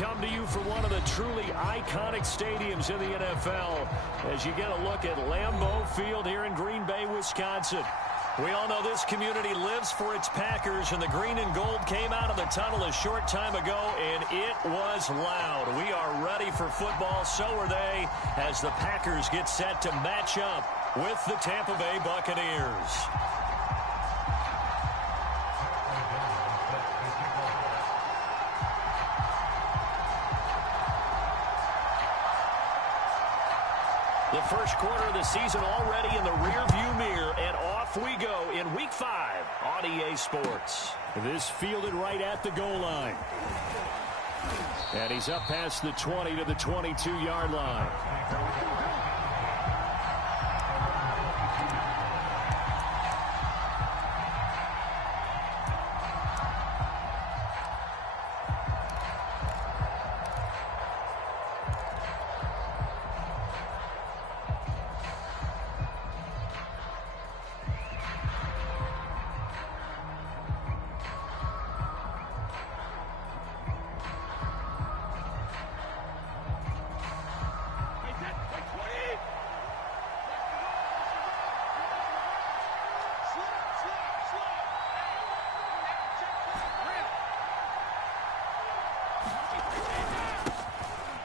come to you from one of the truly iconic stadiums in the NFL as you get a look at Lambeau Field here in Green Bay, Wisconsin. We all know this community lives for its Packers, and the green and gold came out of the tunnel a short time ago, and it was loud. We are ready for football, so are they, as the Packers get set to match up with the Tampa Bay Buccaneers. The first quarter of the season already in the rearview mirror, and off we go in Week 5 on EA Sports. This fielded right at the goal line. And he's up past the 20 to the 22-yard line.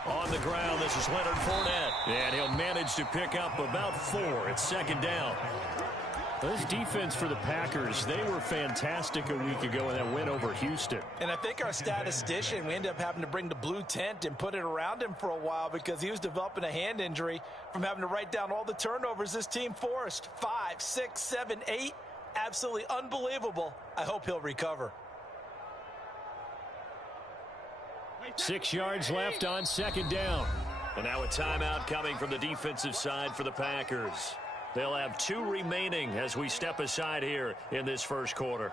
On the ground, this is Leonard Fournette, and he'll manage to pick up about 4. It's second down. This defense for the Packers, they were fantastic a week ago in that win over Houston. And I think our statistician, we ended up having to bring the blue tent and put it around him for a while because he was developing a hand injury from having to write down all the turnovers this team forced. 5, 6, 7, 8. Absolutely unbelievable. I hope he'll recover. 6 yards left on second down. And now a timeout coming from the defensive side for the Packers. They'll have 2 remaining as we step aside here in this first quarter.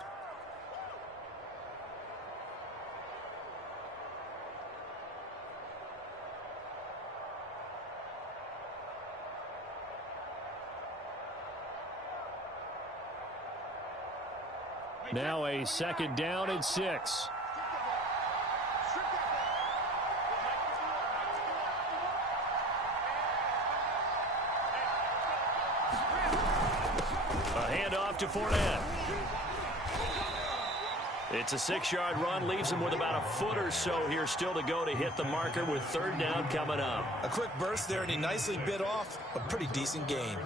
Now a second down and 6. To Fournette. It's a 6-yard run, leaves him with about a foot or so here still to go to hit the marker with third down coming up. A quick burst there, and he nicely bit off a pretty decent gain.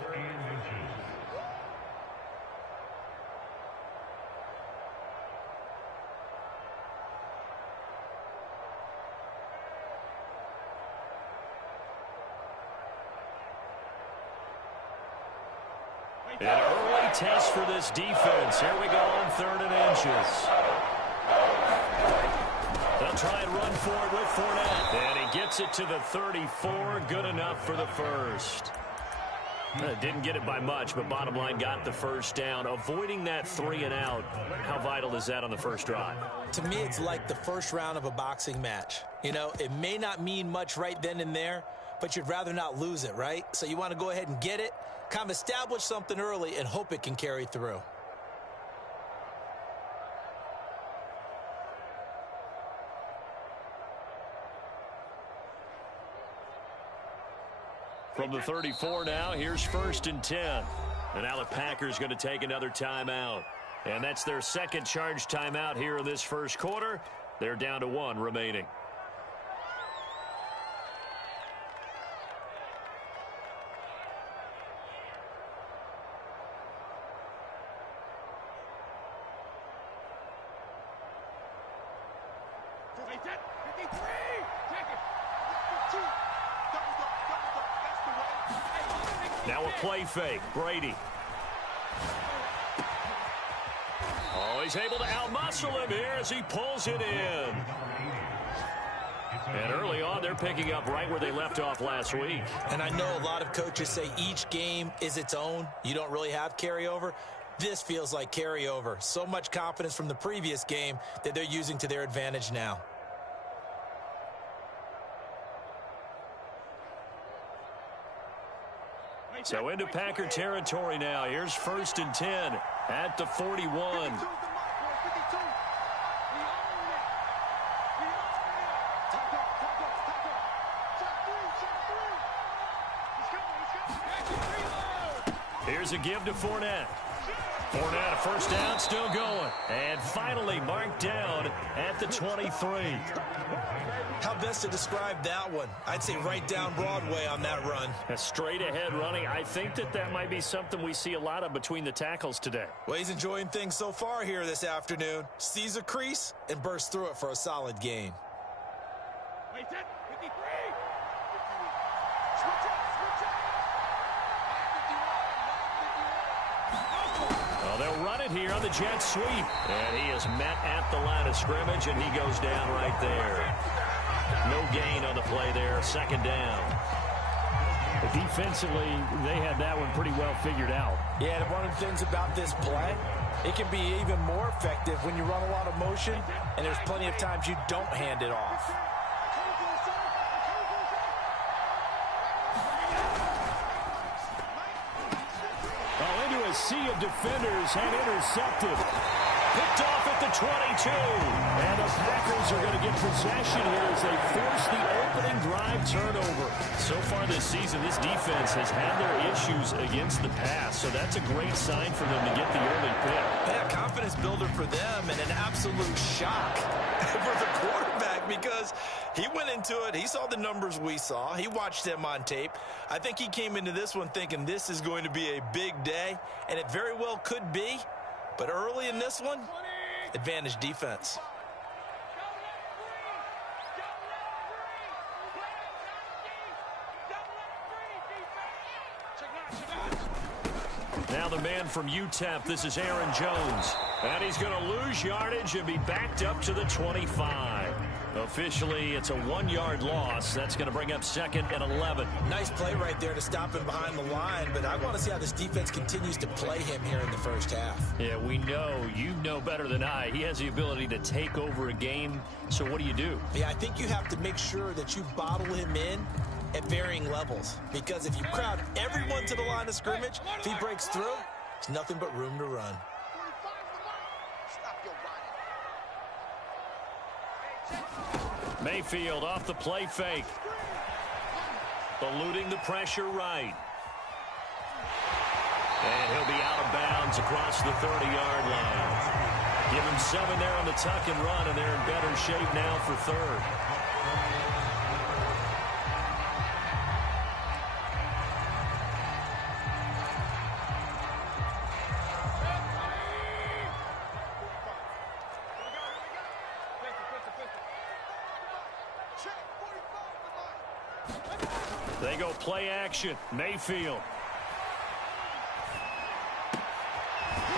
An early test for this defense. Here we go on 3rd and inches. They'll try and run forward with Fournette. And he gets it to the 34. Good enough for the first. Didn't get it by much, but bottom line got the first down. Avoiding that 3 and out. How vital is that on the first drive? To me, it's like the first round of a boxing match. You know, it may not mean much right then and there, but you'd rather not lose it, right? So you want to go ahead and get it, kind of establish something early, and hope it can carry through. From the 34 now, here's 1st and 10. And now the Packers going to take another timeout. And that's their second charge timeout here in this first quarter. They're down to 1 remaining. Now a play fake. Brady. Oh, he's able to outmuscle him here as he pulls it in. And early on, they're picking up right where they left off last week. And I know a lot of coaches say each game is its own. You don't really have carryover. This feels like carryover. So much confidence from the previous game that they're using to their advantage now. So into Packer territory now. Here's 1st and 10 at the 41. Here's a give to Fournette. Fournette, a first down, still going. And finally marked down at the 23. How best to describe that one? I'd say right down Broadway on that run. A straight ahead running. I think that might be something we see a lot of between the tackles today. Well, he's enjoying things so far here this afternoon. Sees a crease and bursts through it for a solid gain. Well, they'll run it here on the jet sweep. And he is met at the line of scrimmage, and he goes down right there. No gain on the play there. Second down. Defensively, they had that one pretty well figured out. Yeah, and one of the things about this play, it can be even more effective when you run a lot of motion, and there's plenty of times you don't hand it off. Into a sea of defenders and intercepted. Picked off at the 22. And the Packers are going to get possession here as they force the opening drive turnover. So far this season, this defense has had their issues against the pass, so that's a great sign for them to get the early pick. Yeah, confidence builder for them and an absolute shock for the quarterback because he went into it. He saw the numbers we saw. He watched them on tape. I think he came into this one thinking this is going to be a big day, and it very well could be. But early in this one, advantage defense. Now the man from UTEP, this is Aaron Jones. And he's going to lose yardage and be backed up to the 25. Officially, it's a 1-yard loss. That's going to bring up 2nd and 11. Nice play right there to stop him behind the line, but I want to see how this defense continues to play him here in the first half. Yeah, we know. You know better than I. He has the ability to take over a game. So what do? Yeah, I think you have to make sure that you bottle him in at varying levels, because if you crowd everyone to the line of scrimmage, if he breaks through, there's nothing but room to run. Mayfield off the play fake. Eluding the pressure right. And he'll be out of bounds across the 30-yard line. Give him 7 there on the tuck and run, and they're in better shape now for third. They go play action. Mayfield.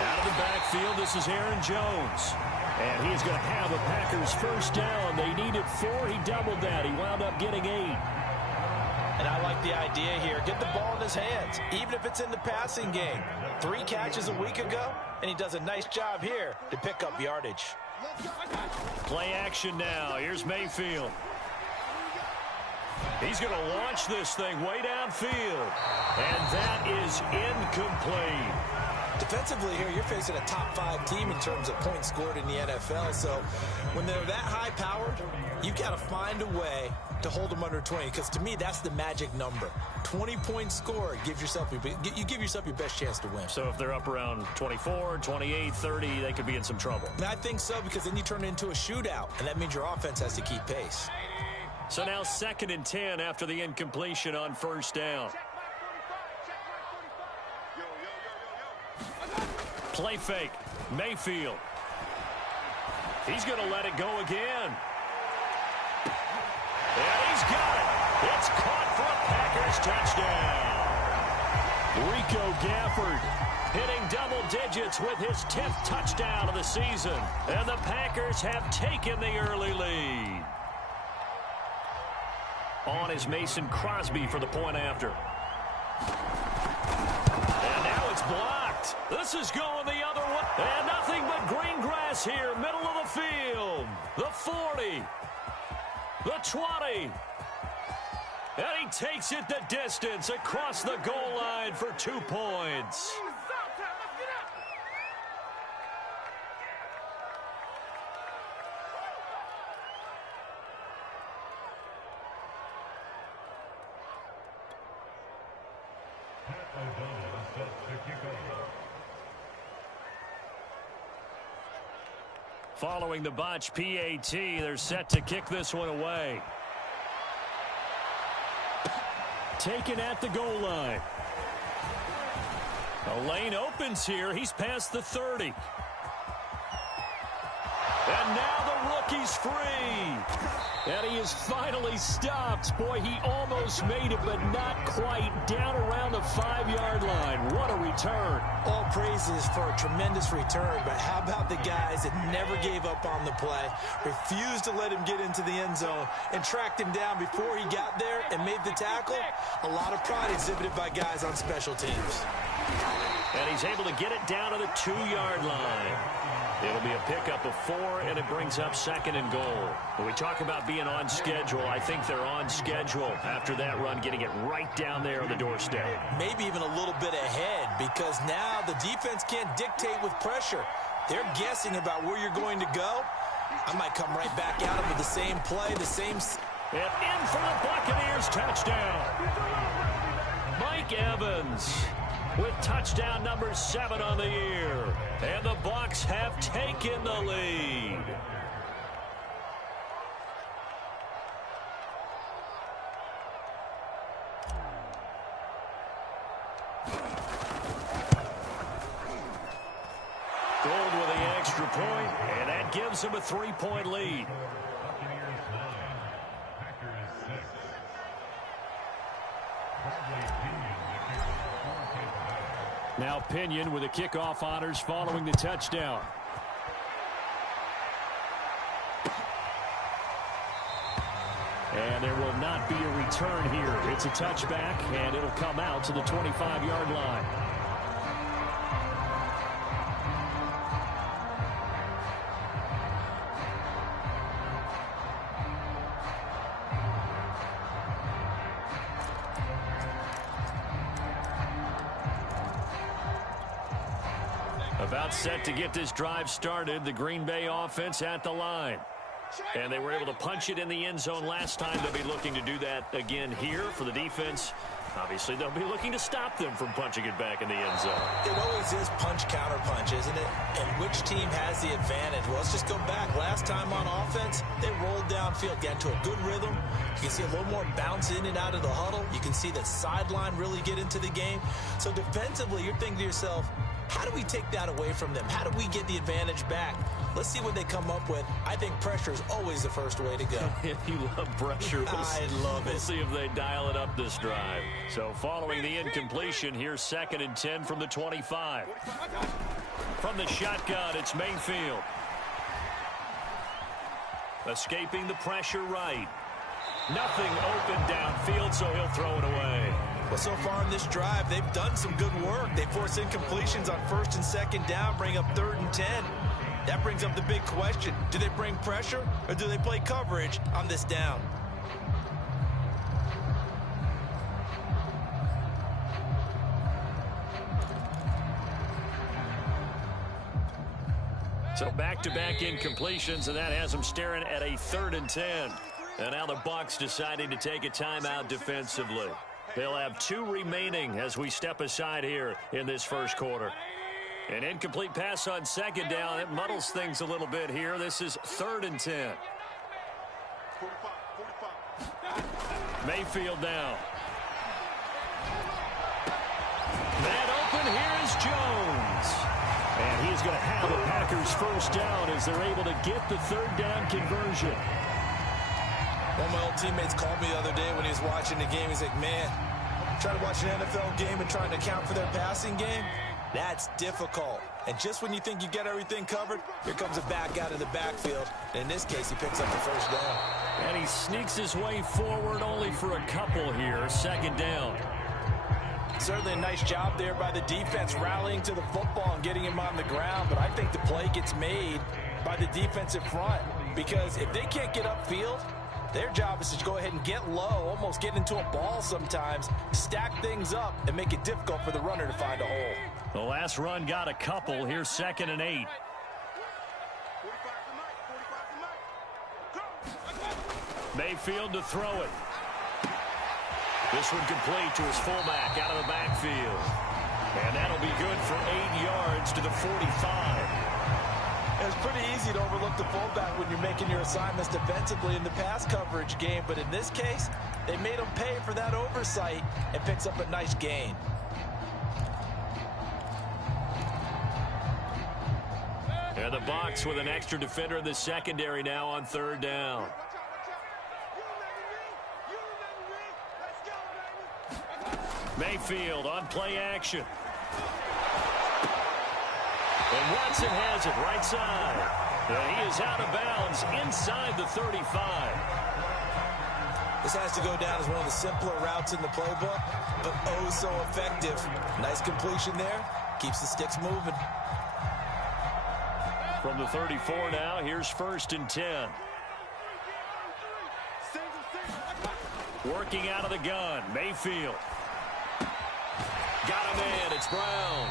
Out of the backfield, this is Aaron Jones. And he's going to have a Packers first down. They needed 4. He doubled that. He wound up getting 8. And I like the idea here. Get the ball in his hands, even if it's in the passing game. 3 catches a week ago, and he does a nice job here to pick up yardage. Play action now. Here's Mayfield. He's going to launch this thing way downfield. And that is incomplete. Defensively here, you're facing a top 5 team in terms of points scored in the NFL. So when they're that high-powered, you got to find a way to hold them under 20. Because to me, that's the magic number. 20 points scored, you give yourself your best chance to win. So if they're up around 24, 28, 30, they could be in some trouble. And I think so, because then you turn it into a shootout, and that means your offense has to keep pace. So now 2nd and 10 after the incompletion on first down. Play fake. Mayfield. He's going to let it go again. And he's got it. It's caught for a Packers touchdown. Rico Gafford hitting double digits with his 10th touchdown of the season. And the Packers have taken the early lead. On is Mason Crosby for the point after. And now it's blocked. This is going the other way. And nothing but green grass here, middle of the field. The 40. The 20. And he takes it the distance across the goal line for 2 points. Following the botch PAT, they're set to kick this one away. Taken at the goal line. A lane opens here. He's past the 30. And now the rookie's free. And he is finally stopped. Boy, he almost made it, but not quite. Down around the 5-yard line. What a return. All praises for a tremendous return, but how about the guys that never gave up on the play, refused to let him get into the end zone, and tracked him down before he got there and made the tackle? A lot of pride exhibited by guys on special teams. And he's able to get it down to the 2-yard line. It'll be a pickup of 4, and it brings up 2nd and goal. When we talk about being on schedule, I think they're on schedule after that run, getting it right down there on the doorstep. Maybe even a little bit ahead, because now the defense can't dictate with pressure. They're guessing about where you're going to go. I might come right back at them with the same play, the same... And in for the Buccaneers, touchdown. Mike Evans with touchdown number 7 on the year. And the Bucs have taken the lead. Gold with the extra point, and that gives him a 3-point lead. Now Pinion with the kickoff honors following the touchdown. And there will not be a return here. It's a touchback, and it'll come out to the 25-yard line. About set to get this drive started. The Green Bay offense at the line. And they were able to punch it in the end zone last time. They'll be looking to do that again here for the defense. Obviously, they'll be looking to stop them from punching it back in the end zone. It always is punch-counter-punch, isn't it? And which team has the advantage? Well, let's just go back. Last time on offense, they rolled downfield, got into a good rhythm. You can see a little more bounce in and out of the huddle. You can see the sideline really get into the game. So defensively, you're thinking to yourself, how do we take that away from them? How do we get the advantage back? Let's see what they come up with. I think pressure is always the first way to go. You love pressure. I love it. We'll see if they dial it up this drive. So following the incompletion, here's 2nd and 10 from the 25. From the shotgun, it's Mayfield. Escaping the pressure right. Nothing open downfield, so he'll throw it away. Well, so far in this drive, they've done some good work. They force incompletions on 1st and 2nd down, bring up 3rd and 10. That brings up the big question. Do they bring pressure or do they play coverage on this down? So back-to-back incompletions, and that has them staring at a 3rd and 10. And now the Bucs deciding to take a timeout defensively. They'll have 2 remaining as we step aside here in this first quarter. An incomplete pass on 2nd down. It muddles things a little bit here. This is 3rd and 10. Mayfield down. Man open. Here's Jones. And he's going to have the Packers first down as they're able to get the 3rd down conversion. One of my old teammates called me the other day when he was watching the game. He's like, man, trying to watch an NFL game and trying to account for their passing game, that's difficult. And just when you think you get everything covered, here comes a back out of the backfield. And in this case, he picks up the first down. And he sneaks his way forward only for a couple here. 2nd down. Certainly a nice job there by the defense rallying to the football and getting him on the ground. But I think the play gets made by the defensive front. Because if they can't get upfield, their job is to go ahead and get low, almost get into a ball sometimes, stack things up, and make it difficult for the runner to find a hole. The last run got a couple. Here's 2nd and 8. Mayfield to throw it. This one complete to his fullback out of the backfield. And that'll be good for 8 yards to the 45. It's pretty easy to overlook the fullback when you're making your assignments defensively in the pass coverage game, but in this case, they made him pay for that oversight and picks up a nice gain. And the Bucs with an extra defender in the secondary now on 3rd down. Mayfield on play action. And Watson has it right side. He is out of bounds inside the 35. This has to go down as one of the simpler routes in the playbook, but oh so effective. Nice completion there. Keeps the sticks moving. From the 34 now, here's 1st and 10. Working out of the gun, Mayfield. Got a man, it's Brown.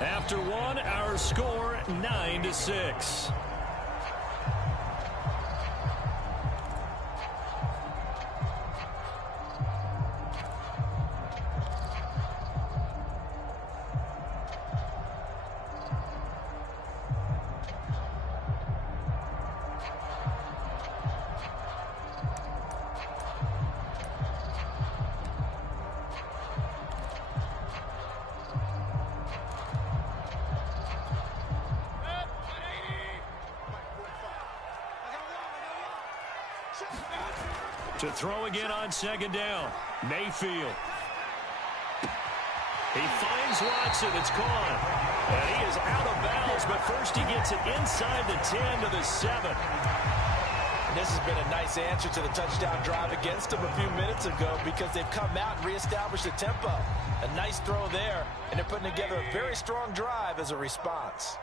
After one, our score 9-6. To throw again on 2nd down. Mayfield. He finds Watson. It's caught. And he is out of bounds, but first he gets it inside the 10 to the 7. This has been a nice answer to the touchdown drive against them a few minutes ago because they've come out and reestablished the tempo. A nice throw there, and they're putting together a very strong drive as a response.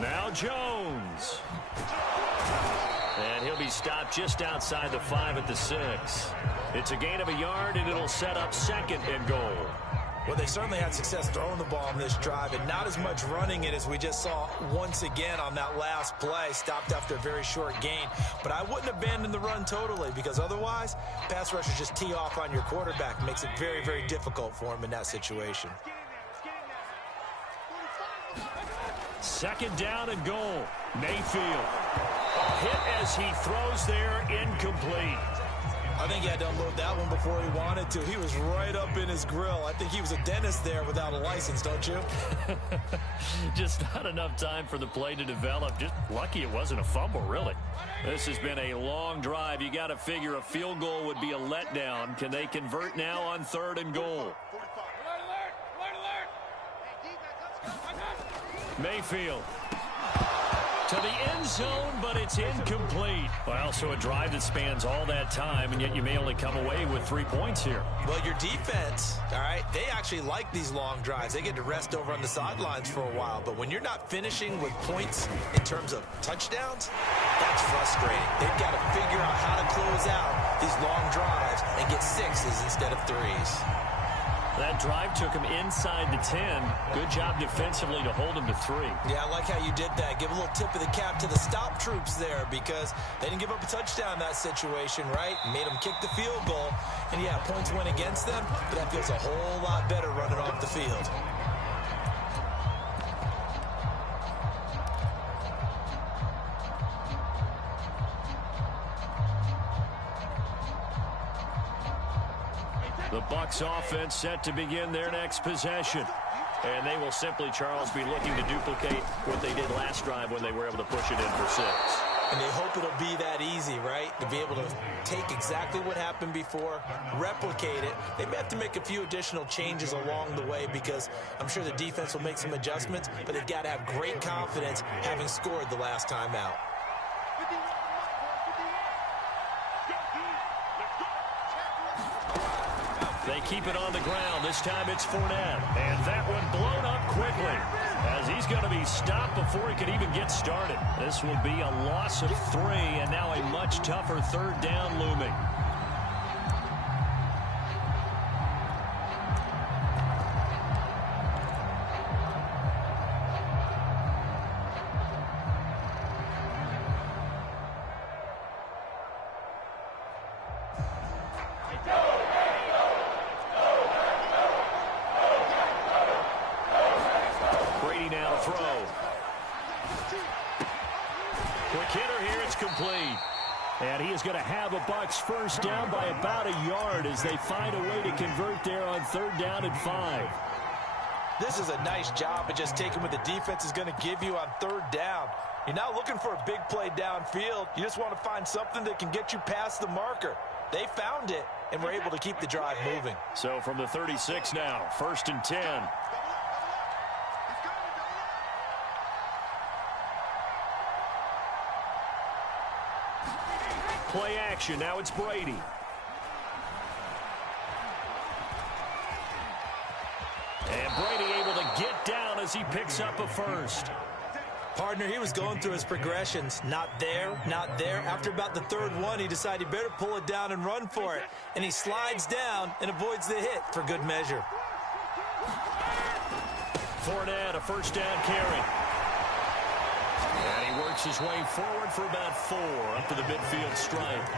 Now Jones. And he'll be stopped just outside the 5 at the 6. It's a gain of a yard, and it'll set up 2nd and goal. Well, they certainly had success throwing the ball on this drive and not as much running it as we just saw once again on that last play. Stopped after a very short gain. But I wouldn't abandon the run totally because otherwise, pass rushers just tee off on your quarterback. Makes it very, very difficult for him in that situation. 2nd down and goal. Mayfield. A hit as he throws there, incomplete. I think he had to unload that one before he wanted to. He was right up in his grill. I think he was a dentist there without a license, don't you? Just not enough time for the play to develop. Just lucky it wasn't a fumble, really. This has been a long drive. You got to figure a field goal would be a letdown. Can they convert now on 3rd and goal? Mayfield to the end zone, but it's incomplete. Well, so a drive that spans all that time, and yet you may only come away with 3 points here. Well, your defense, all right, they actually like these long drives. They get to rest over on the sidelines for a while, but when you're not finishing with points in terms of touchdowns, that's frustrating. They've got to figure out how to close out these long drives and get 6s instead of 3s. That drive took him inside the 10. Good job defensively to hold him to 3. Yeah, I like how you did that. Give a little tip of the cap to the stop troops there because they didn't give up a touchdown in that situation, right? Made them kick the field goal. And, yeah, points went against them, but that feels a whole lot better running off the field. The Bucs offense set to begin their next possession. And they will simply, Charles, be looking to duplicate what they did last drive when they were able to push it in for 6. And they hope it'll be that easy, right? To be able to take exactly what happened before, replicate it. They may have to make a few additional changes along the way because I'm sure the defense will make some adjustments, but they've got to have great confidence having scored the last time out. They keep it on the ground. This time it's Fournette. And that one blown up quickly as he's going to be stopped before he could even get started. This will be a loss of 3 and now a much tougher 3rd down looming. throw. Quick hitter here. It's complete. And he is going to have a Bucs first down by about a yard as they find a way to convert there on 3rd down and 5. This is a nice job of just taking what the defense is going to give you on 3rd down. You're not looking for a big play downfield. You just want to find something that can get you past the marker. They found it and were able to keep the drive moving. So from the 36 now, 1st and 10. Play action. Now it's Brady. And Brady able to get down as he picks up a first. Partner, he was going through his progressions. Not there, not there. After about the 3rd one, he decided he better pull it down and run for it. And he slides down and avoids the hit for good measure. Fournette, a first down carry. And he works his way forward for about 4 up to the midfield stripe.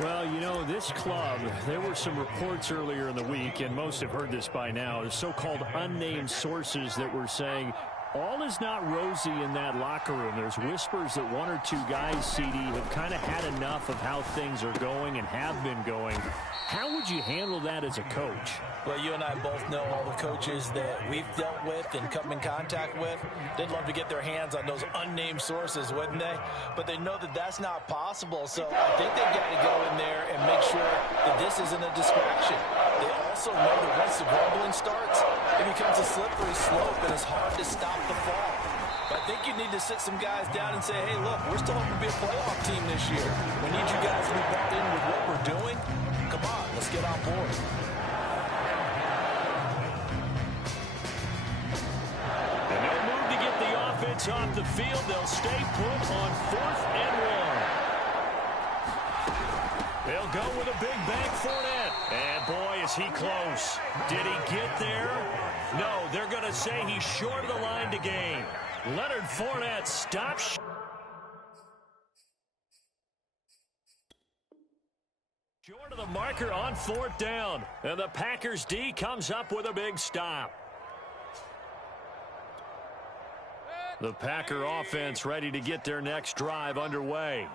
Well, you know, this club, there were some reports earlier in the week, and most have heard this by now, the so-called unnamed sources that were saying all is not rosy in that locker room. There's whispers that 1 or 2 guys, CD, have kind of had enough of how things are going and have been going. How would you handle that as a coach? Well, you and I both know all the coaches that we've dealt with and come in contact with. They'd love to get their hands on those unnamed sources, wouldn't they? But they know that that's not possible, so I think they've got to go in there and make sure that this isn't a distraction. They also know that once the grumbling starts, it becomes a slippery slope and it's hard to stop the fall. But I think you need to sit some guys down and say, hey, look, we're still hoping to be a playoff team this year. We need you guys to be bought in with what we're doing. Come on, let's get on board. Off the field, they'll stay put on 4th and 1. They'll go with a big bang Fournette. And boy, is he close. Did he get there? No, they're going to say he's short of the line to gain. Leonard Fournette stops. Short of the marker on 4th down. And the Packers D comes up with a big stop. The Packer offense ready to get their next drive underway.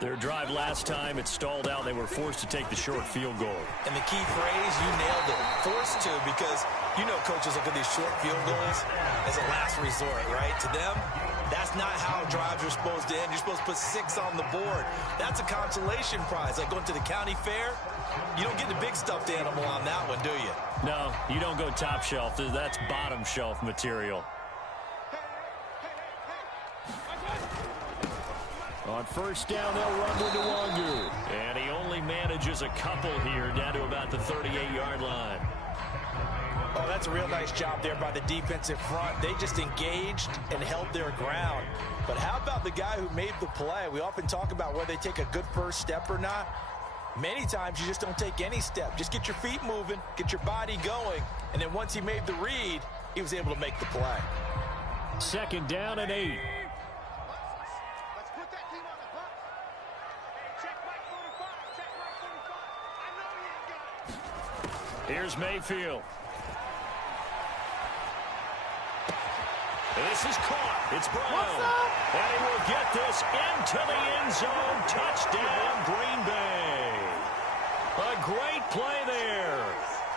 Their drive last time, it stalled out. They were forced to take the short field goal. And the key phrase, you nailed it. Forced to, because you know coaches look at these short field goals as a last resort, right? To them, that's not how drives are supposed to end. You're supposed to put 6 on the board. That's a consolation prize. Like going to the county fair, you don't get the big stuffed animal on that one, do you? No, you don't go top shelf. That's bottom shelf material. On 1st down, they'll run with Nwangu. And he only manages a couple here, down to about the 38-yard line. Oh, that's a real nice job there by the defensive front. They just engaged and held their ground. But how about the guy who made the play? We often talk about whether they take a good first step or not. Many times you just don't take any step. Just get your feet moving, get your body going, and then once he made the read, he was able to make the play. 2nd down and 8. Here's Mayfield. This is caught. It's Brown. And he will get this into the end zone. Touchdown, Green Bay. A great play there.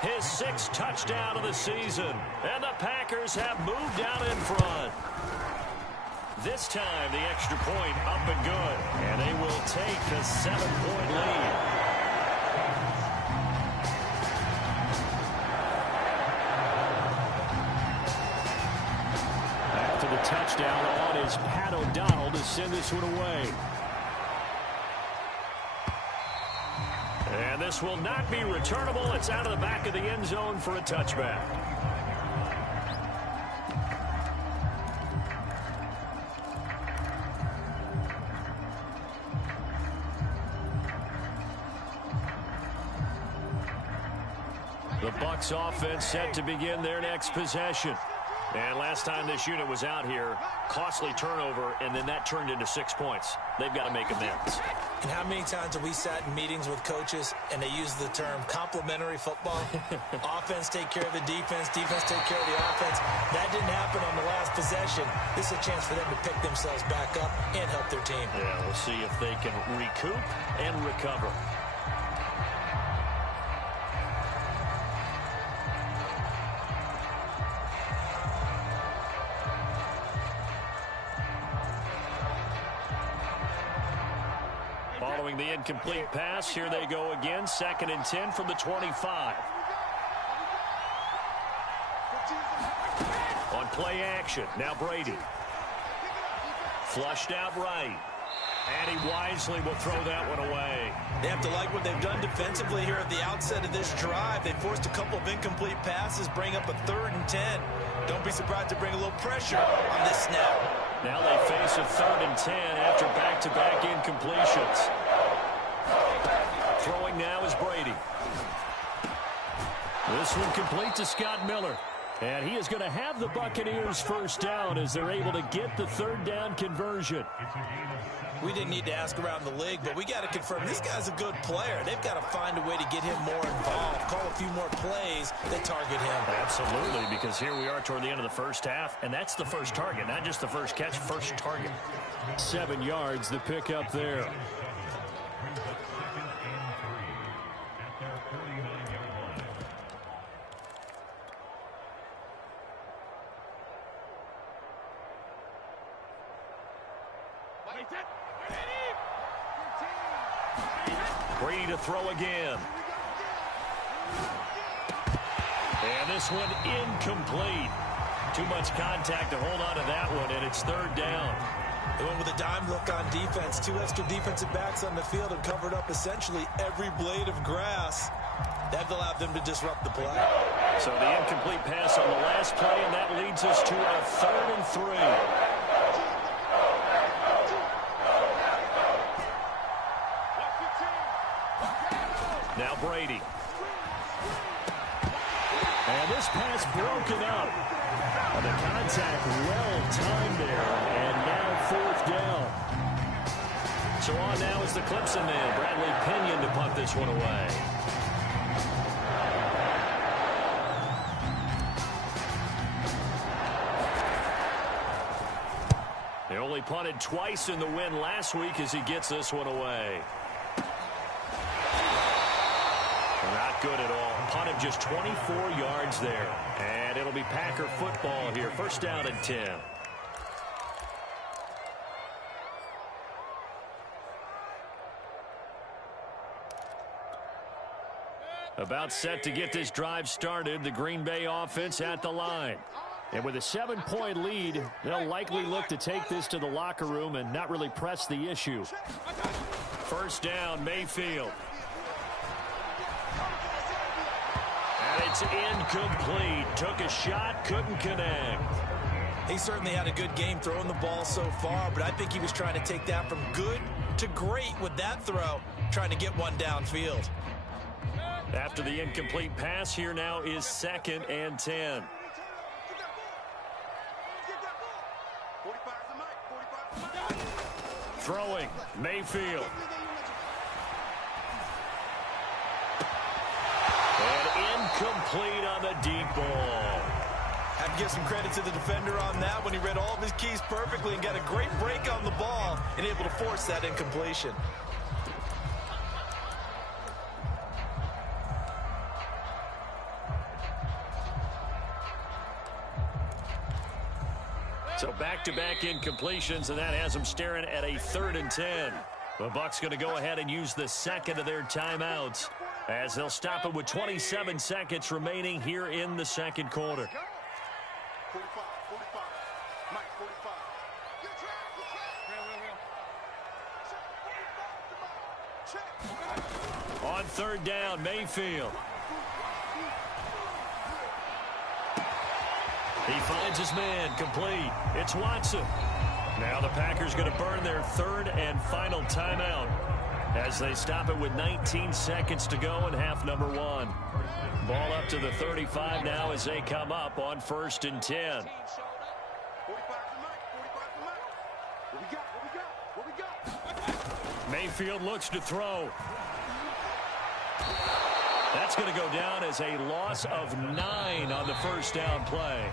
His 6th touchdown of the season. And the Packers have moved out in front. This time, the extra point up and good. And they will take a 7-point lead. Touchdown on is Pat O'Donnell to send this one away. And this will not be returnable. It's out of the back of the end zone for a touchback. The Bucs offense set to begin their next possession. And last time this unit was out here, costly turnover, and then that turned into 6 points. They've got to make amends. And how many times have we sat in meetings with coaches and they use the term complementary football? Offense take care of the defense, defense take care of the offense. That didn't happen on the last possession. This is a chance for them to pick themselves back up and help their team. Yeah, we'll see if they can recoup and recover. Following the incomplete pass, here they go again. 2nd and 10 from the 25. On play action, now Brady. Flushed out right. And he wisely will throw that one away. They have to like what they've done defensively here at the outset of this drive. They forced a couple of incomplete passes, bring up a 3rd and 10. Don't be surprised to bring a little pressure on this snap. Now they face a 3rd and 10 after back-to-back incompletions. Throwing now is Brady. This one complete to Scott Miller. And he is going to have the Buccaneers first down as they're able to get the 3rd down conversion. We didn't need to ask around the league, but we got to confirm this guy's a good player. They've got to find a way to get him more involved, call a few more plays that target him. Absolutely, because here we are toward the end of the first half, and that's the first target, not just the first catch, first target. 7 yards the pick up there. Brady to throw again. And this one incomplete. Too much contact to hold on to that one, and it's 3rd down. They went with a dime look on defense. 2 extra defensive backs on the field and covered up essentially every blade of grass. That allowed them to disrupt the play. So the incomplete pass on the last play, and that leads us to a 3rd and 3. Now Brady. And this pass broken up. And the contact well timed there. And now 4th down. So on now is the Clemson man, Bradley Pinion, to punt this one away. They only punted twice in the win last week as he gets this one away. Not good at all. Punt of just 24 yards there. And it'll be Packer football here. 1st down and 10. About set to get this drive started. The Green Bay offense at the line. And with a 7-point lead, they'll likely look to take this to the locker room and not really press the issue. 1st down, Mayfield. And it's incomplete. Took a shot, couldn't connect. He certainly had a good game throwing the ball so far, but I think he was trying to take that from good to great with that throw, trying to get one downfield. After the incomplete pass, here now is 2nd and 10. Throwing, Mayfield. And incomplete on the deep ball. Have to give some credit to the defender on that when he read all of his keys perfectly and got a great break on the ball and able to force that incompletion. So back-to-back incompletions, and that has them staring at a 3rd and 10. The Bucs going to go ahead and use the 2nd of their timeouts as they'll stop it with 27 seconds remaining here in the 2nd quarter. 45, Mike, 45. On 3rd down, Mayfield. He finds his man, complete. It's Watson. Now the Packers going to burn their 3rd and final timeout as they stop it with 19 seconds to go in half number 1. Ball up to the 35 now as they come up on 1st and 10. 45 to Mike. 45 to Mike. What we got? What we got? What we got? Mayfield looks to throw. That's going to go down as a loss of 9 on the first down play.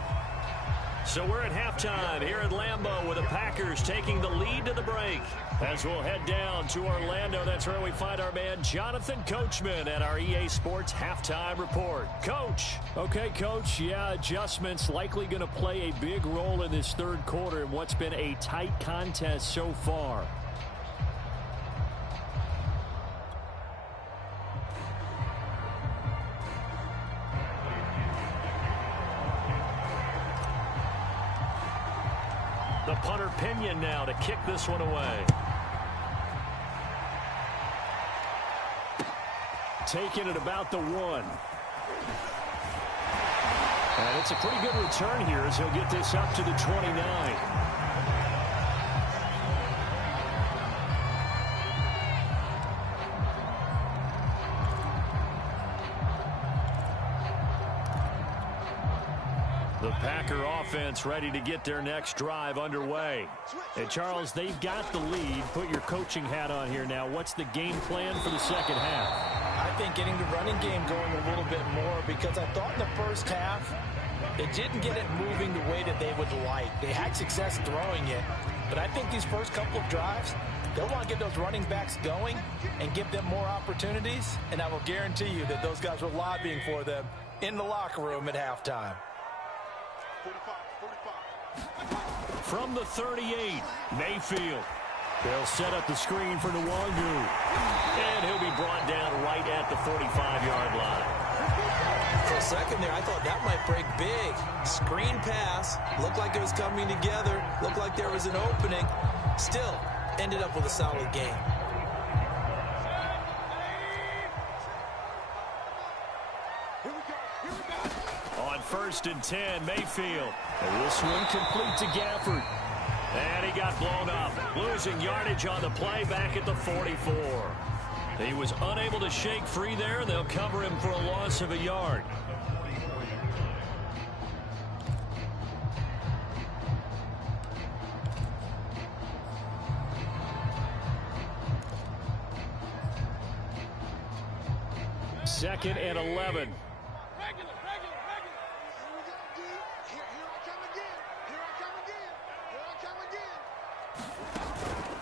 So we're at halftime here at Lambeau with the Packers taking the lead to the break. As we'll head down to Orlando, that's where we find our man Jonathan Coachman at our EA Sports Halftime Report. Coach. Okay, Coach, yeah, adjustments likely going to play a big role in this third quarter in what's been a tight contest so far. The punter Pinion now to kick this one away. Taking it about the 1. And it's a pretty good return here as he'll get this up to the 29. The Packer offense ready to get their next drive underway. And, Charles, they've got the lead. Put your coaching hat on here now. What's the game plan for the second half? I think getting the running game going a little bit more, because I thought in the first half they didn't get it moving the way that they would like. They had success throwing it, but I think these first couple of drives, they'll want to get those running backs going and give them more opportunities, and I will guarantee you that those guys were lobbying for them in the locker room at halftime. 45. From the 38, Mayfield. They'll set up the screen for Nwangu. And he'll be brought down right at the 45-yard line. For a second there, I thought that might break big. Screen pass. Looked like it was coming together. Looked like there was an opening. Still, ended up with a solid game. On 1st and 10, Mayfield. And this one complete to Gafford. And he got blown up. Losing yardage on the play back at the 44. He was unable to shake free there. They'll cover him for a loss of a yard. Second and 11.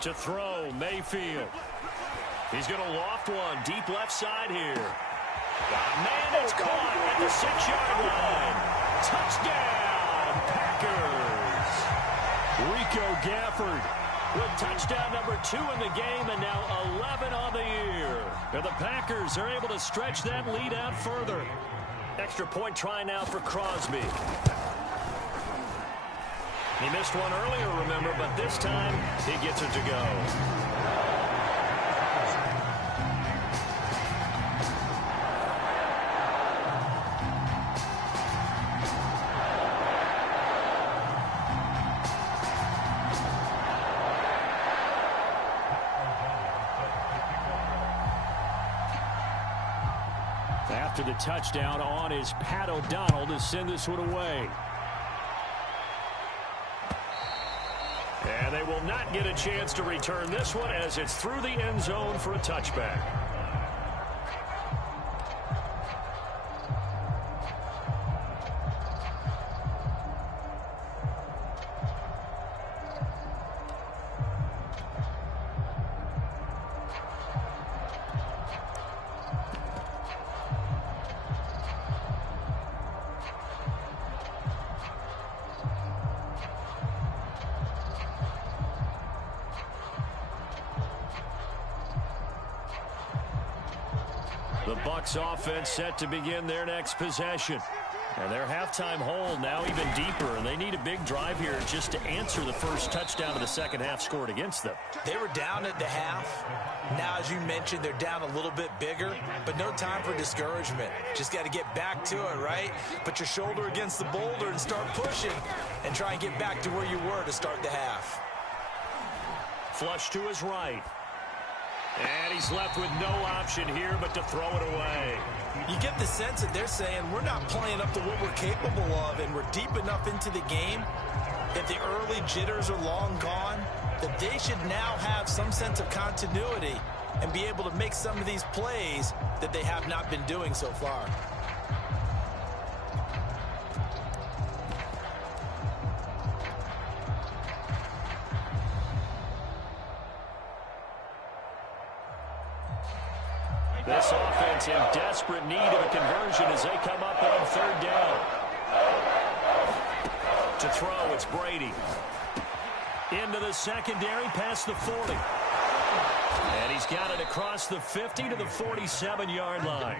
To throw, Mayfield. He's going to loft one deep left side here. Man, it's caught at the 6-yard line. Touchdown, Packers. Rico Gafford with touchdown number 2 in the game and now 11 on the year. And the Packers are able to stretch that lead out further. Extra point try now for Crosby. He missed one earlier, remember, but this time he gets it to go. After the touchdown on is Pat O'Donnell to send this one away. And they will not get a chance to return this one as it's through the end zone for a touchback. The Bucs offense set to begin their next possession. And their halftime hole now even deeper, and they need a big drive here just to answer the first touchdown of the second half scored against them. They were down at the half. Now, as you mentioned, they're down a little bit bigger, but no time for discouragement. Just got to get back to it, right? Put your shoulder against the boulder and start pushing and try and get back to where you were to start the half. Flush to his right. And he's left with no option here but to throw it away. You get the sense that they're saying we're not playing up to what we're capable of, and we're deep enough into the game that the early jitters are long gone, that they should now have some sense of continuity and be able to make some of these plays that they have not been doing so far. This offense in desperate need of a conversion as they come up on third down. To throw, it's Brady. Into the secondary, past the 40. And he's got it across the 50 to the 47-yard line.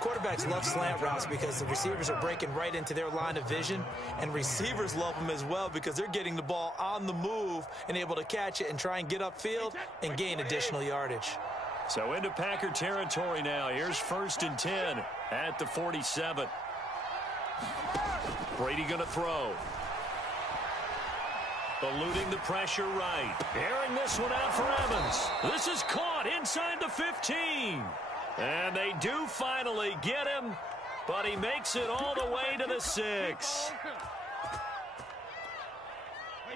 Quarterbacks love slant routes because the receivers are breaking right into their line of vision, and receivers love them as well because they're getting the ball on the move and able to catch it and try and get upfield and gain additional yardage. So into Packer territory now. Here's 1st and 10 at the 47. Brady going to throw. Eluding the pressure right. Airing this one out for Evans. This is caught inside the 15. And they do finally get him, but he makes it all the way to the 6.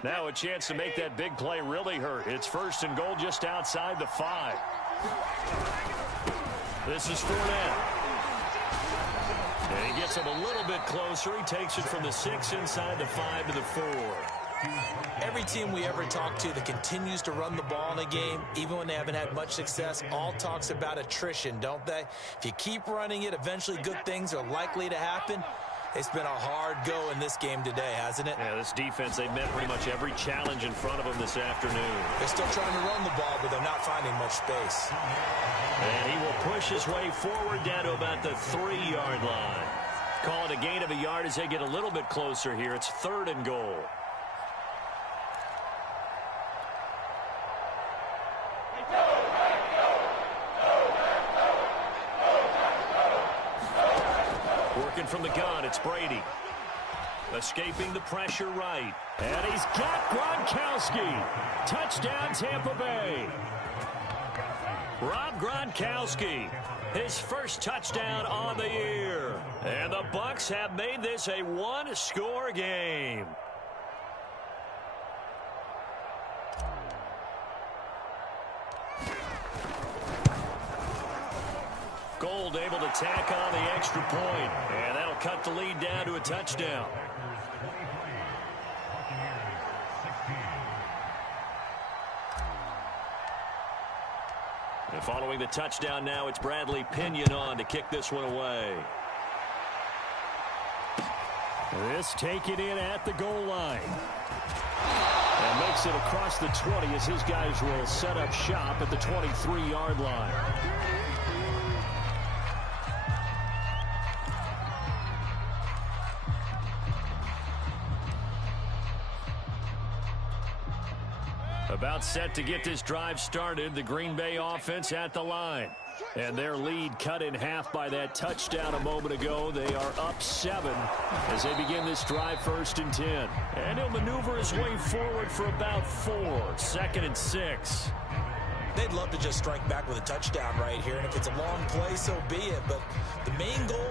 Now a chance to make that big play really hurt. It's 1st and goal just outside the 5. This is Fournette. And he gets him a little bit closer. He takes it from the 6 inside the 5 to the 4. Every team we ever talk to that continues to run the ball in a game, even when they haven't had much success, all talks about attrition, don't they? If you keep running it, eventually good things are likely to happen. It's been a hard go in this game today, hasn't it? Yeah, this defense, they met pretty much every challenge in front of them this afternoon. They're still trying to run the ball, but they're not finding much space. And he will push his way forward down to about the 3-yard line. Call it a gain of a yard as they get a little bit closer here. It's 3rd and goal. Working from the gun, it's Brady. Escaping the pressure right. And he's got Gronkowski. Touchdown, Tampa Bay. Rob Gronkowski, his first touchdown on the year. And the Bucs have made this a one-score game. Gold able to tack on the extra point, and that'll cut the lead down to a touchdown. And following the touchdown now, it's Bradley Pinion on to kick this one away. This taken in at the goal line. And makes it across the 20 as his guys will set up shop at the 23-yard line. About set to get this drive started, the Green Bay offense at the line. And their lead cut in half by that touchdown a moment ago. They are up 7 as they begin this drive, 1st and 10. And he'll maneuver his way forward for about 4, 2nd and 6. They'd love to just strike back with a touchdown right here, and if it's a long play, so be it. But the main goal,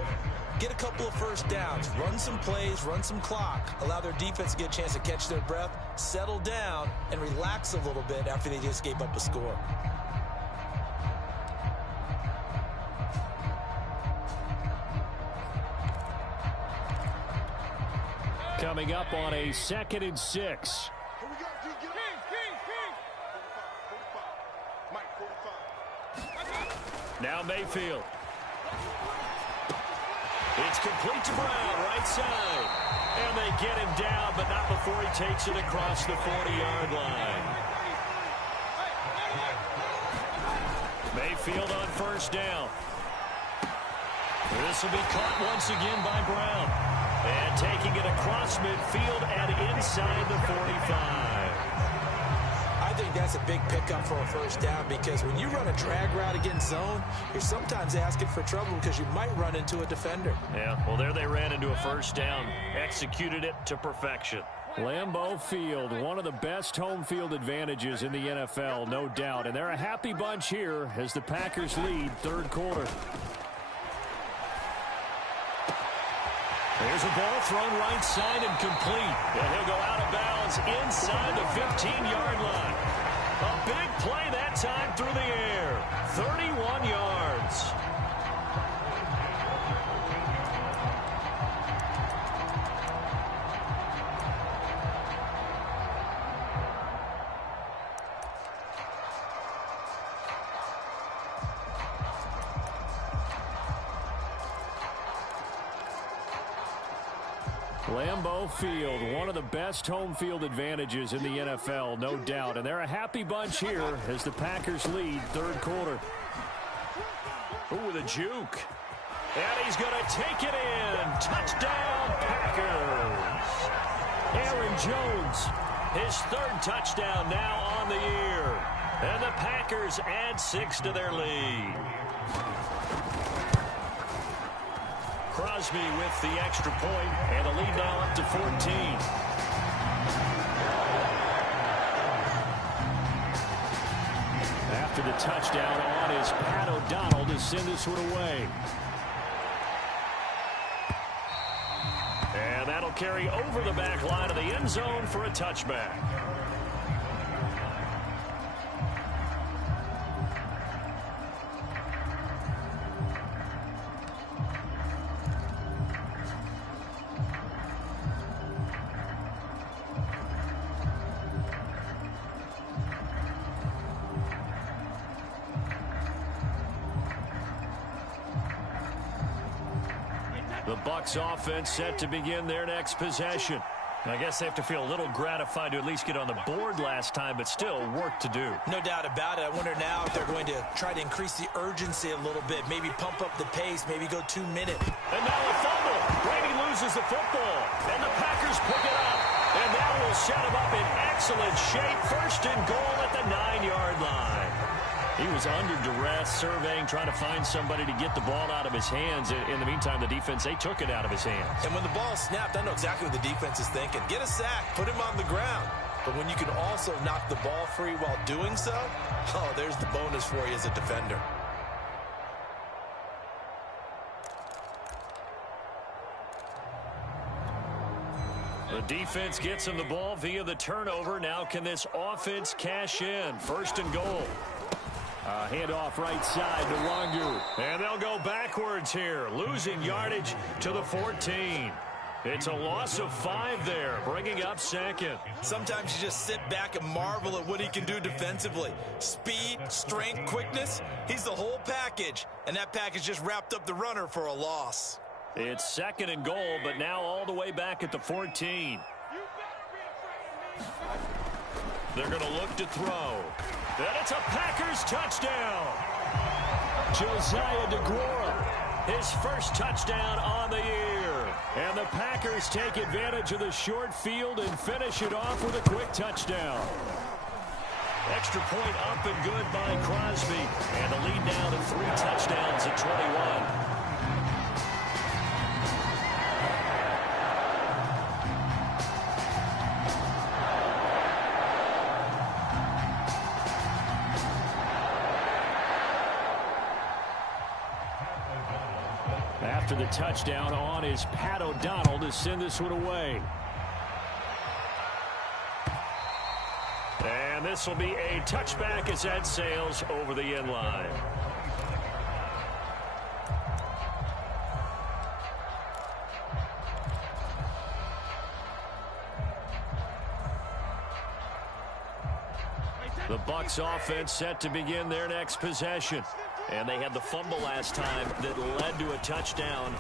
get a couple of first downs, run some plays, run some clock, allow their defense to get a chance to catch their breath, settle down, and relax a little bit after they just gave up a score. Coming up on a 2nd and 6. Here we go, King. Mike, 45. Now Mayfield. It's complete to Brown, right side. And they get him down, but not before he takes it across the 40-yard line. Mayfield on 1st down. This will be caught once again by Brown. And taking it across midfield and inside the 45. I think that's a big pickup for a first down because when you run a drag route against zone, you're sometimes asking for trouble because you might run into a defender. Yeah, well, there they ran into a first down, executed it to perfection. Lambeau Field, one of the best home field advantages in the NFL, no doubt. And they're a happy bunch here as the Packers lead third quarter. There's a ball thrown right side and complete. And he'll go out of bounds inside the 15-yard line. A big play that time through the air. 31 yards. Lambeau Field, one of the best home field advantages in the NFL, no doubt. And they're a happy bunch here as the Packers lead third quarter. Ooh, with a juke. And he's going to take it in. Touchdown, Packers. Aaron Jones, his third touchdown now on the year. And the Packers add 6 to their lead. Crosby with the extra point, and the lead now up to 14. After the touchdown on is Pat O'Donnell to send this one away. And that'll carry over the back line of the end zone for a touchback. The Bucs offense set to begin their next possession. I guess they have to feel a little gratified to at least get on the board last time, but still work to do. No doubt about it. I wonder now if they're going to try to increase the urgency a little bit, maybe pump up the pace, maybe go 2 minutes. And now a fumble. Brady loses the football, and the Packers pick it up. And that will set him up in excellent shape. First and goal at the 9-yard line. He was under duress, surveying, trying to find somebody to get the ball out of his hands. In the meantime, the defense, they took it out of his hands. And when the ball snapped, I know exactly what the defense is thinking. Get a sack, put him on the ground. But when you can also knock the ball free while doing so, oh, there's the bonus for you as a defender. The defense gets him the ball via the turnover. Now can this offense cash in? First and goal. Handoff right side to Longu. And they'll go backwards here, losing yardage to the 14. It's a loss of 5 there, bringing up second. Sometimes you just sit back and marvel at what he can do defensively. Speed, strength, quickness, he's the whole package. And that package just wrapped up the runner for a loss. It's second and goal, but now all the way back at the 14. They're going to look to throw. And it's a Packers touchdown. Josiah DeGuara, his first touchdown on the year. And the Packers take advantage of the short field and finish it off with a quick touchdown. Extra point up and good by Crosby. And the lead now to 3 touchdowns at 21. After the touchdown, on is Pat O'Donnell to send this one away. And this will be a touchback as that sails over the end line. The Bucs offense set to begin their next possession. And they had the fumble last time that led to a touchdown.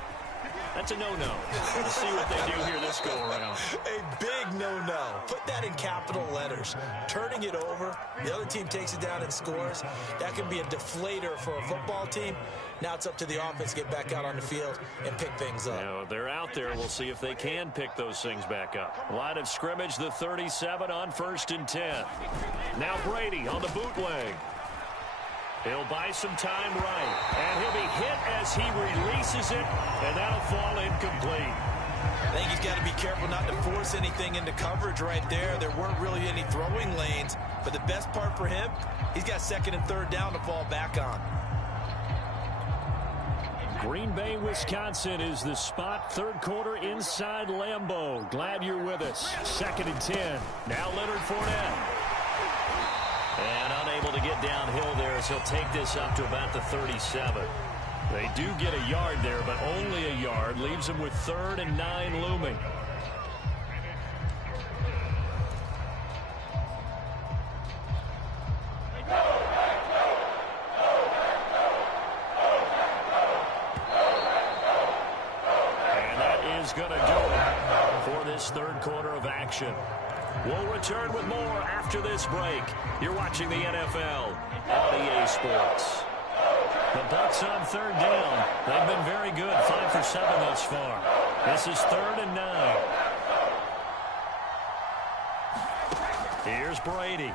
That's a no-no. We'll see what they do here this go-around. A big no-no. Put that in capital letters. Turning it over, the other team takes it down and scores. That can be a deflator for a football team. Now it's up to the offense to get back out on the field and pick things up. Now, they're out there. We'll see if they can pick those things back up. Line of scrimmage, the 37 on 1st and 10. Now Brady on the bootleg. He'll buy some time right, and he'll be hit as he releases it, and that'll fall incomplete. I think he's got to be careful not to force anything into coverage right there. There weren't really any throwing lanes, but the best part for him, he's got second and third down to fall back on. Green Bay, Wisconsin is the spot. Third quarter inside Lambeau. Glad you're with us. 2nd and 10. Now Leonard Fournette. And unable to get downhill there as he'll take this up to about the 37. They do get a yard there, but only a yard. Leaves them with 3rd and 9 looming. And that is going to do it for this third quarter of action. We'll return with more after this break. You're watching the NFL on EA Sports. The Bucs on 3rd down. They've been very good, 5 for 7 thus far. This is 3rd and 9. Here's Brady.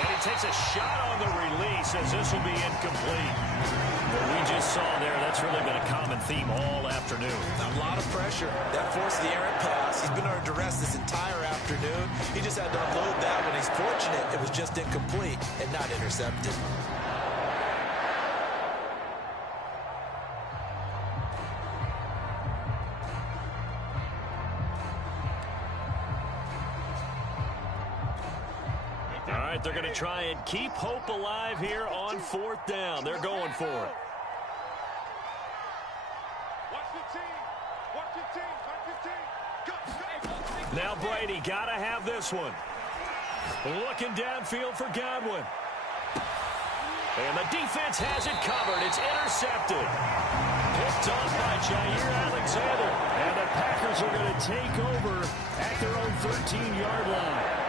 And he takes a shot on the release as this will be incomplete. What we just saw there, that's really been a common theme all afternoon. A lot of pressure. That forced the errant pass. He's been under duress this entire afternoon. He just had to unload that one. He's fortunate it was just incomplete and not intercepted. All right, they're going to try and keep hope alive here on 4th down. They're going for it. Now Brady got to have this one. Looking downfield for Godwin. And the defense has it covered. It's intercepted. Picked off by Jair Alexander. And the Packers are going to take over at their own 13-yard line.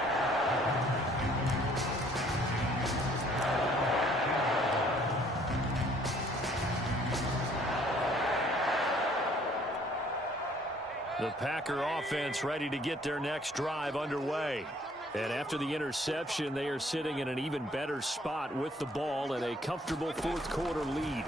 The Packer offense ready to get their next drive underway. And after the interception, they are sitting in an even better spot with the ball and a comfortable fourth quarter lead.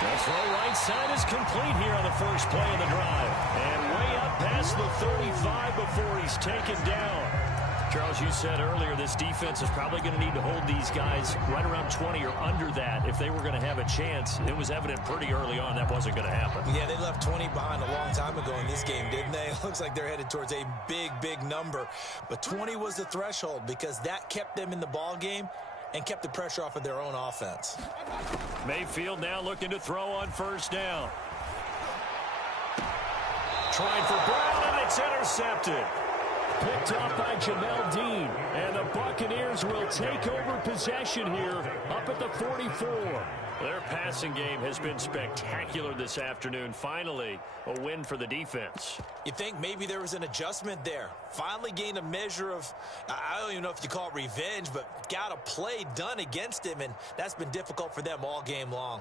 The throw right side is complete here on the first play of the drive. And way up past the 35 before he's taken down. Charles, you said earlier this defense is probably going to need to hold these guys right around 20 or under that if they were going to have a chance. It was evident pretty early on that wasn't going to happen. Yeah, they left 20 behind a long time ago in this game, didn't they? It looks like they're headed towards a big, big number. But 20 was the threshold because that kept them in the ball game and kept the pressure off of their own offense. Mayfield now looking to throw on first down. Trying for Brown, and it's intercepted. Picked off by Jamel Dean. And the Buccaneers will take over possession here up at the 44. Their passing game has been spectacular this afternoon. Finally, a win for the defense. You think maybe there was an adjustment there. Finally gained a measure of, I don't even know if you call it revenge, but got a play done against him, and that's been difficult for them all game long.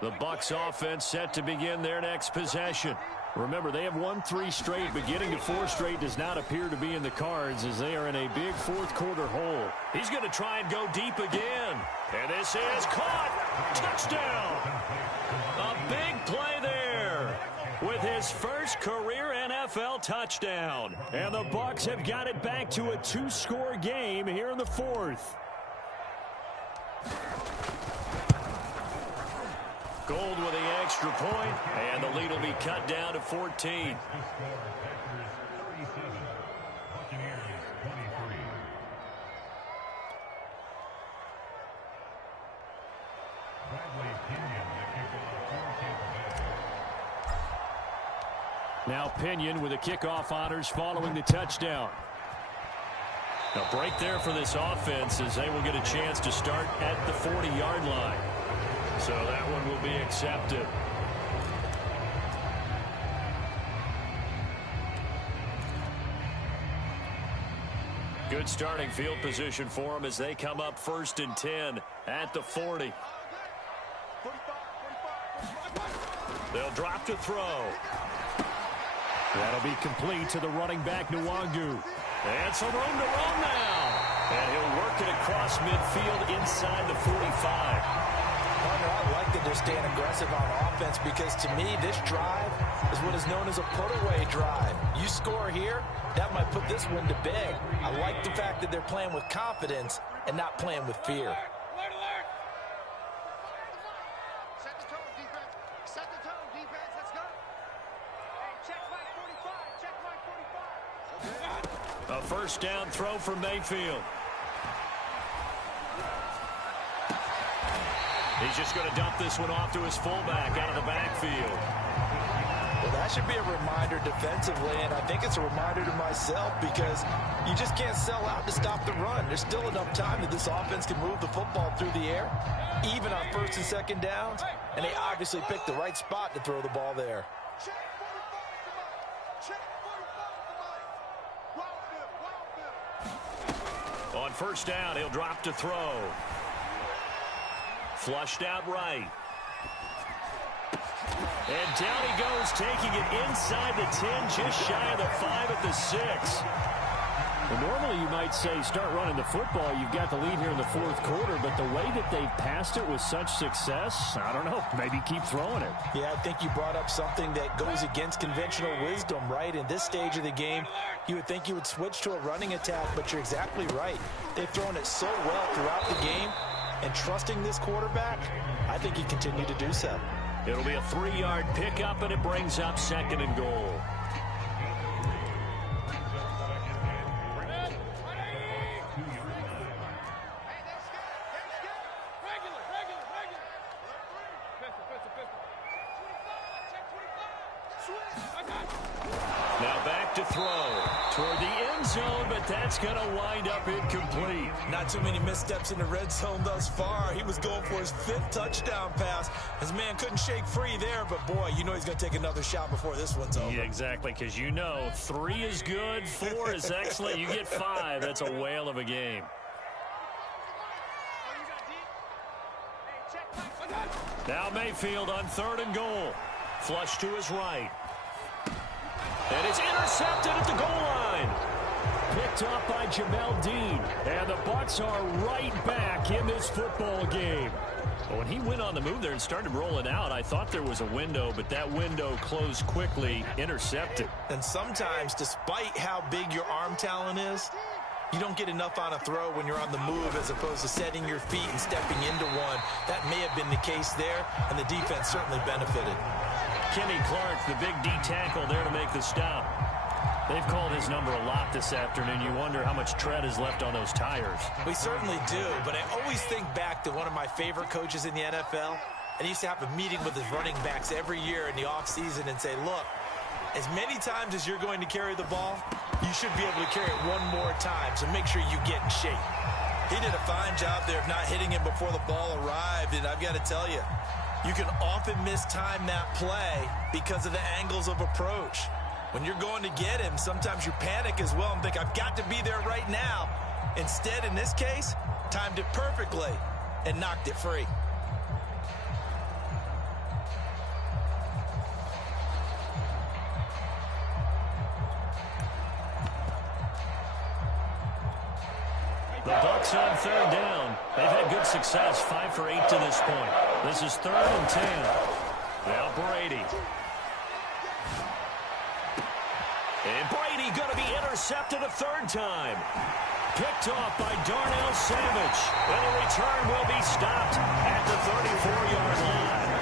The Bucs offense set to begin their next possession. Remember, they have won 3 straight, but getting to 4 straight does not appear to be in the cards as they are in a big fourth quarter hole. He's going to try and go deep again. And this is caught. Touchdown. A big play there with his first career NFL touchdown. And the Bucs have got it back to a 2-score game here in the 4th. Gold with the extra point, and the lead will be cut down to 14. Now Pinion with the kickoff honors following the touchdown. A break there for this offense as they will get a chance to start at the 40-yard line. So that one will be accepted. Good starting field position for them as they come up 1st and 10 at the 40. They'll drop to throw. That'll be complete to the running back, Nwangu. And some room to run now. And he'll work working across midfield inside the 45. Partner, I like that they're staying aggressive on offense because to me, this drive is what is known as a put-away drive. You score here, that might put this one to bed. I like the fact that they're playing with confidence and not playing with fear. Set the tone, defense. Set the tone, defense. Let's go. Hey, check line 45. Check line 45. A first down throw for Mayfield. He's just going to dump this one off to his fullback out of the backfield. Well, that should be a reminder defensively, and I think it's a reminder to myself because you just can't sell out to stop the run. There's still enough time that this offense can move the football through the air, even on first and second downs, and they obviously picked the right spot to throw the ball there. Check 45 at the mic. Check 45 at the mic. Wild bill. On first down, he'll drop to throw. Flushed out right. And down he goes, taking it inside the 10, just shy of the 5 at the 6. Well, normally you might say start running the football. You've got the lead here in the fourth quarter, but the way that they've passed it with such success, I don't know, maybe keep throwing it. Yeah, I think you brought up something that goes against conventional wisdom, right? In this stage of the game, you would think you would switch to a running attack, but you're exactly right. They've thrown it so well throughout the game, and trusting this quarterback, I think he continued to do so. It'll be a 3-yard pickup, and it brings up second and goal. Now back to throw toward the end zone, but that's going to wind up incomplete. Not too many missteps in the red zone thus far. He was going for his 5th touchdown pass. His man couldn't shake free there, but boy, you know he's going to take another shot before this one's over. Yeah, exactly, because you know 3 is good, 4 is excellent. You get 5. That's a whale of a game. Now Mayfield on 3rd and goal. Flush to his right. And it's intercepted at the goal line. Picked off by Jamel Dean. And the Bucs are right back in this football game. But when he went on the move there and started rolling out, I thought there was a window, but that window closed quickly, intercepted. And sometimes, despite how big your arm talent is, you don't get enough on a throw when you're on the move as opposed to setting your feet and stepping into one. That may have been the case there, and the defense certainly benefited. Kenny Clark, the big D tackle there to make the stop. They've called his number a lot this afternoon. You wonder how much tread is left on those tires. We certainly do, but I always think back to one of my favorite coaches in the NFL. And he used to have a meeting with his running backs every year in the offseason and say, look, as many times as you're going to carry the ball, you should be able to carry it one more time, so make sure you get in shape. He did a fine job there of not hitting him before the ball arrived, and I've got to tell you, you can often mistime that play because of the angles of approach. When you're going to get him, sometimes you panic as well and think, I've got to be there right now. Instead, in this case, timed it perfectly and knocked it free. The Bucs on 3rd down. They've had good success, 5 for 8 to this point. This is 3rd and 10. Now Brady. And Brady going to be intercepted a 3rd time. Picked off by Darnell Savage. And the return will be stopped at the 34-yard line.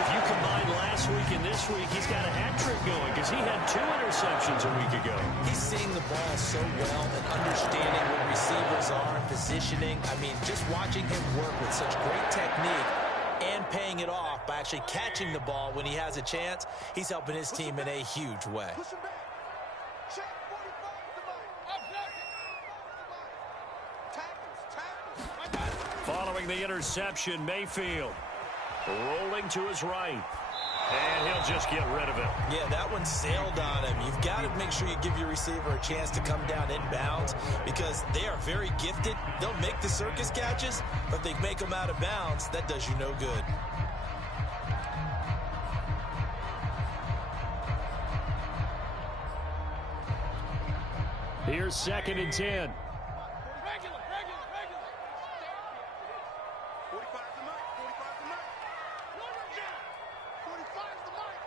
If you combine last week and this week, he's got a hat trick going because he had 2 interceptions a week ago. He's seeing the ball so well and understanding where receivers are, positioning. I mean, just watching him work with such great technique and paying it off by actually catching the ball when he has a chance, he's helping his team in a huge way. Push him back. Check 45 at the mic. Tackles. Following the interception, Mayfield rolling to his right. And he'll just get rid of it. Yeah, that one sailed on him. You've got to make sure you give your receiver a chance to come down inbounds because they are very gifted. They'll make the circus catches, but if they make them out of bounds, that does you no good. Here's 2nd and 10. fires the mic.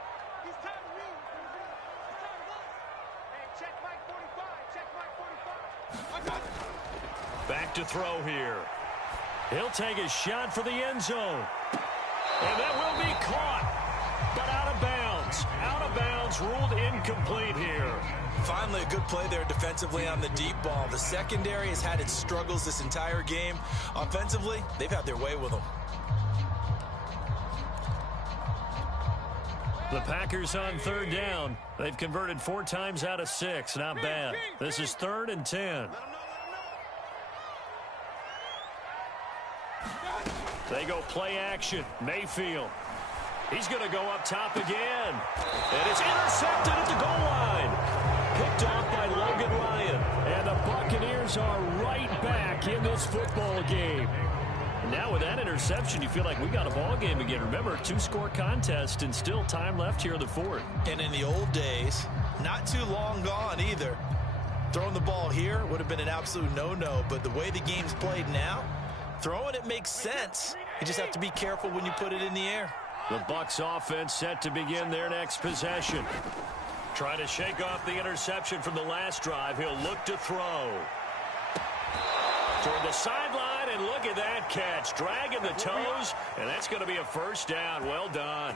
He's tired of me. He's tired of us. Hey, check mic 45. Check mic 45. I got it. Back to throw here. He'll take a shot for the end zone. And that will be caught, but out of bounds. Out of bounds, ruled incomplete here. Finally, a good play there defensively on the deep ball. The secondary has had its struggles this entire game. Offensively, they've had their way with them. The Packers on third down. They've converted 4 times out of 6. Not bad. This is 3rd and 10. They go play action. Mayfield. He's going to go up top again. And it's intercepted at the goal line. Picked off by Logan Ryan. And the Buccaneers are right back in this football game. And now with that interception, you feel like we got a ball game again. Remember, 2-score contest and still time left here in the 4th. And in the old days, not too long gone either, throwing the ball here would have been an absolute no-no. But the way the game's played now, throwing it makes sense. You just have to be careful when you put it in the air. The Bucs offense set to begin their next possession. Trying to shake off the interception from the last drive. He'll look to throw. Toward the sideline, and look at that catch. Dragging the toes, and that's going to be a first down. Well done.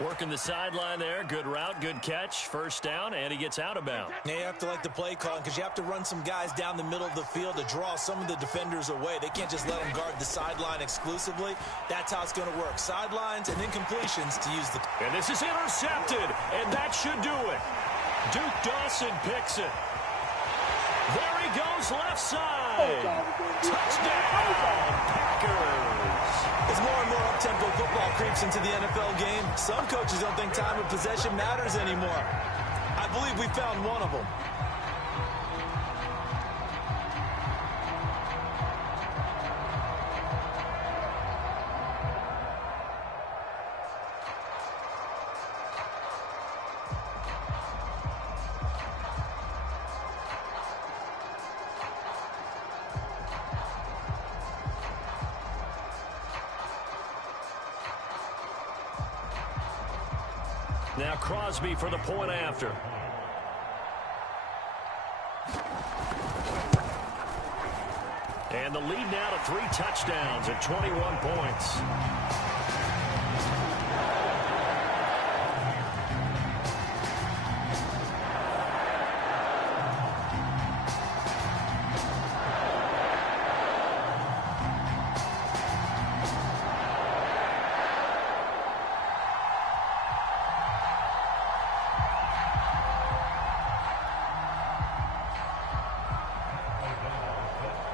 Working the sideline there. Good route, good catch. First down, and he gets out of bounds. Now you have to like the play calling because you have to run some guys down the middle of the field to draw some of the defenders away. They can't just let them guard the sideline exclusively. That's how it's going to work. Sidelines and incompletions to use the... And this is intercepted, and that should do it. Duke Dawson picks it. There he goes, left side. Touchdown, Packers. As more and more up-tempo football creeps into the NFL game, some coaches don't think time of possession matters anymore. I believe we found one of them. Now Crosby for the point after. And the lead now to 3 touchdowns at 21 points.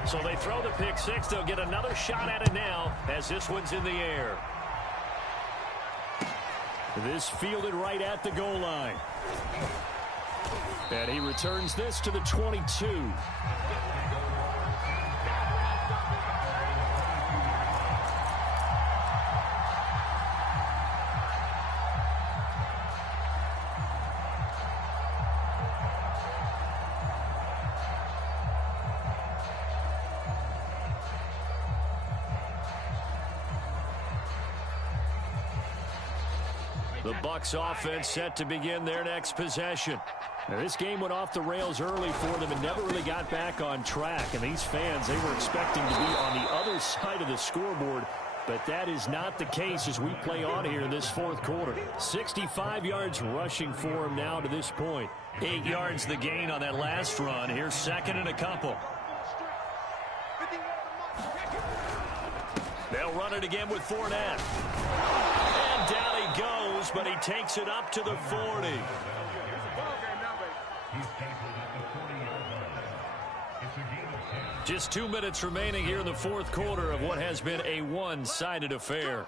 So they throw the pick 6. They'll get another shot at it now as this one's in the air. This fielded right at the goal line. And he returns this to the 22. The Bucs offense set to begin their next possession. Now, this game went off the rails early for them and never really got back on track. And these fans, they were expecting to be on the other side of the scoreboard. But that is not the case as we play on here in this 4th quarter. 65 yards rushing for him now to this point. 8 yards the gain on that last run. Here's 2nd and a couple. They'll run it again with Fournette. And down he goes, but he takes it up to the 40. Just 2 minutes remaining here in the 4th quarter of what has been a one-sided affair.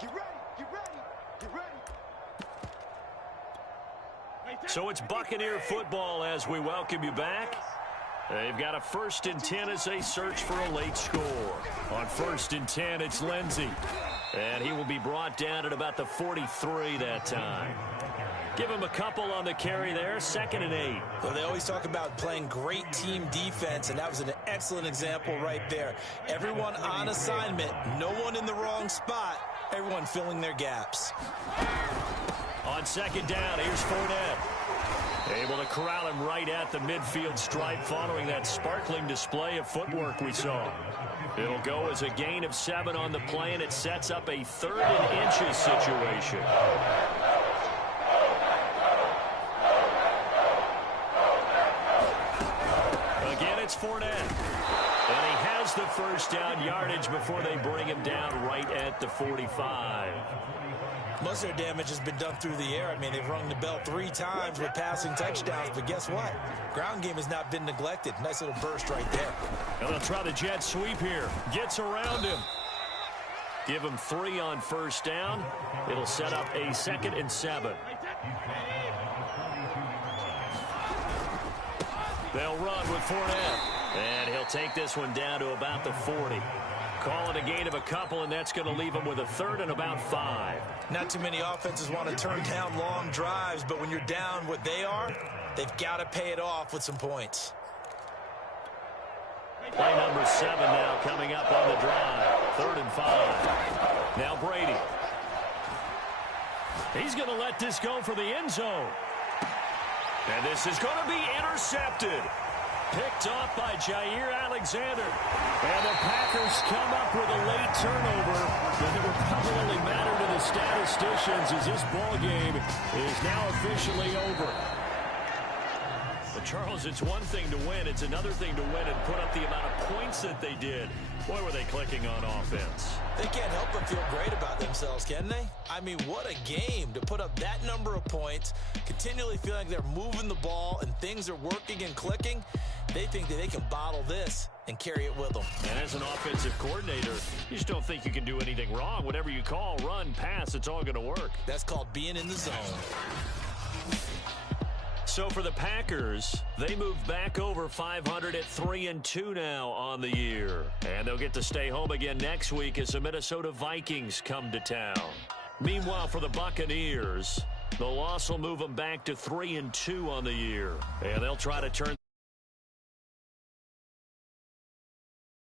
Get ready, get ready, get ready. So it's Buccaneer football as we welcome you back. They've got a 1st and 10 as they search for a late score. On 1st and 10, it's Lindsey. And he will be brought down at about the 43 that time. Give him a couple on the carry there. 2nd and 8. Well, they always talk about playing great team defense, and that was an excellent example right there. Everyone on assignment, no one in the wrong spot, Everyone filling their gaps. On second down, here's Fournette. Able to corral him right at the midfield stripe following that sparkling display of footwork we saw. It'll go as a gain of 7 on the play, and it sets up a 3rd and inches situation. Again, it's Fournette. And he has the first down yardage before they bring him down right at the 45. Most of their damage has been done through the air. I mean, they've rung the bell 3 times with passing touchdowns, but guess what? Ground game has not been neglected. Nice little burst right there. And they'll try the jet sweep here. Gets around him. Give him 3 on first down. It'll set up a 2nd and 7. They'll run with Fournette. And he'll take this one down to about the 40. Call it a gain of a couple, and that's going to leave him with a 3rd and about 5. Not too many offenses want to turn down long drives, but when you're down what they are, they've got to pay it off with some points. Play number 7 now coming up on the drive. 3rd and 5. Now Brady. He's going to let this go for the end zone. And this is going to be intercepted. Picked off by Jair Alexander. And the Packers come up with a late turnover that will probably matter to the statisticians as this ball game is now officially over. But Charles, it's one thing to win. It's another thing to win and put up the amount of points that they did. Boy, were they clicking on offense. They can't help but feel great about themselves, can they? I mean, what a game to put up that number of points, continually feeling like they're moving the ball and things are working and clicking. They think that they can bottle this and carry it with them. And as an offensive coordinator, you just don't think you can do anything wrong. Whatever you call, run, pass, it's all going to work. That's called being in the zone. So for the Packers, they move back over 500 at 3-2 now on the year. And they'll get to stay home again next week as the Minnesota Vikings come to town. Meanwhile, for the Buccaneers, the loss will move them back to 3-2 on the year. And they'll try to turn